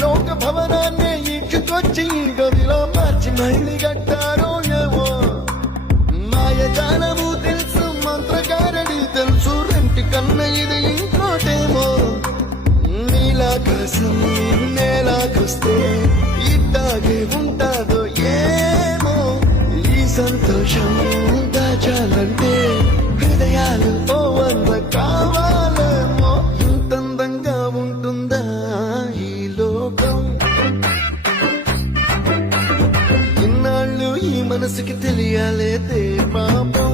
లోక భవనాన్ని ఈడ్చుకొచ్చి గదిలో మార్చి మళ్ళీ కట్టారో ఏమో మాయజాలము తెలుసు మంత్రగారడి తెలుసు రెంటి కన్న ఇది ఇంకోటేమో నీలాకాశం నేలాకొస్తే ఇట్టాగే ఉంటాదో ఏమో ఈ సంతోషం దాచాలంటే హృదయాలు ఓ వంద కావాలేమో ఇంతందంగా ఉంటుందా ఈ లోకం ఇన్నాళ్ళు ఈ మనసుకి తెలియాలేదే పాపం